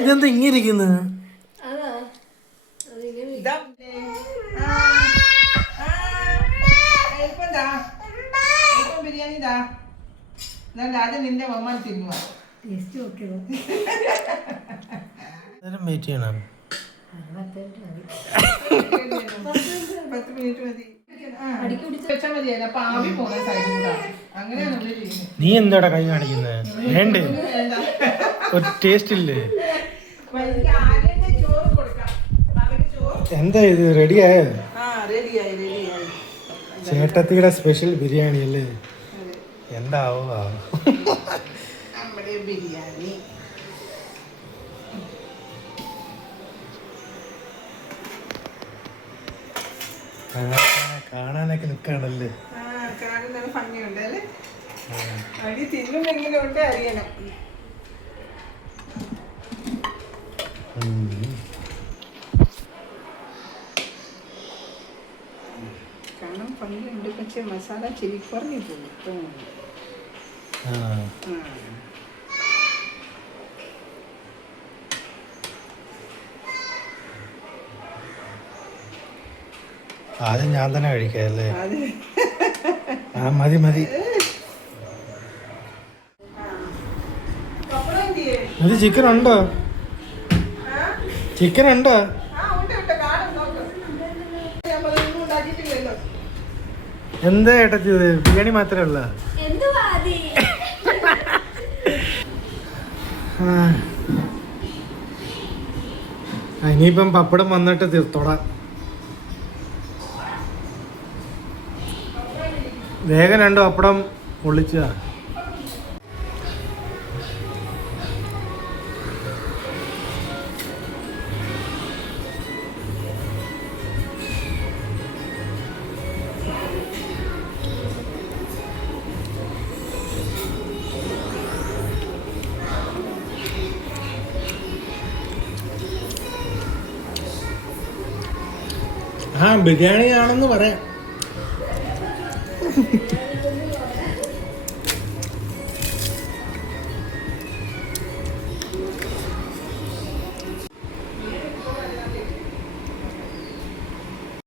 ഇതെന്താ ഇങ്ങനെ ഇരിക്കുന്നത്? ബിരിയാണി ആദ്യം നിന്റെ മമ്മ തിന്നുക. വെയിറ്റ് ചെയ്യണം. 10 മിനിറ്റ് മതി. വെച്ചാൽ മതിയല്ല, അപ്പൊ ആവി പോകാൻ സാധിക്കും. അങ്ങനെയാണ് നമ്മൾ ചെയ്യുന്നത്. നീ എന്താടാ കൈ കാണിക്കുന്നത്? വേണ്ടേ? ഒരു ടേസ്റ്റ് ഇല്ലേ? എന്താ ഇത്? റെഡിയായോ? ചേട്ടത്തിയുടെ സ്പെഷ്യൽ ബിരിയാണി അല്ലേ? എന്താവോ നമ്മുടെ ബിരിയാണി. കാണാനൊക്കെ നിൽക്കാണല്ലേ? കാണുന്ന ഭംഗിയുണ്ട് അല്ലേ? അടി തിന്നുമെങ്കിലും ഉണ്ട്, അറിയണം. കാണാൻ ഭംഗിയുണ്ട്, പക്ഷെ മസാല ചെവി കുറഞ്ഞു പോകും. ആദ്യം ഞാൻ തന്നെ കഴിക്കാം അല്ലേ? മതി മതി. ഇത് ചിക്കൻ ഉണ്ടോ? ചിക്കൻ ഉണ്ടോ? എന്താ ഏട്ടത്തി ഇത്? ബിരിയാണി മാത്രമേ ഉള്ള? ഇനിയിപ്പം പപ്പടം വന്നിട്ട് തീർത്തോടാം. വേഗം 2 പപ്പടം പൊള്ളിച്ചാ. ബിരിയാണി ആണെന്ന് പറയാം.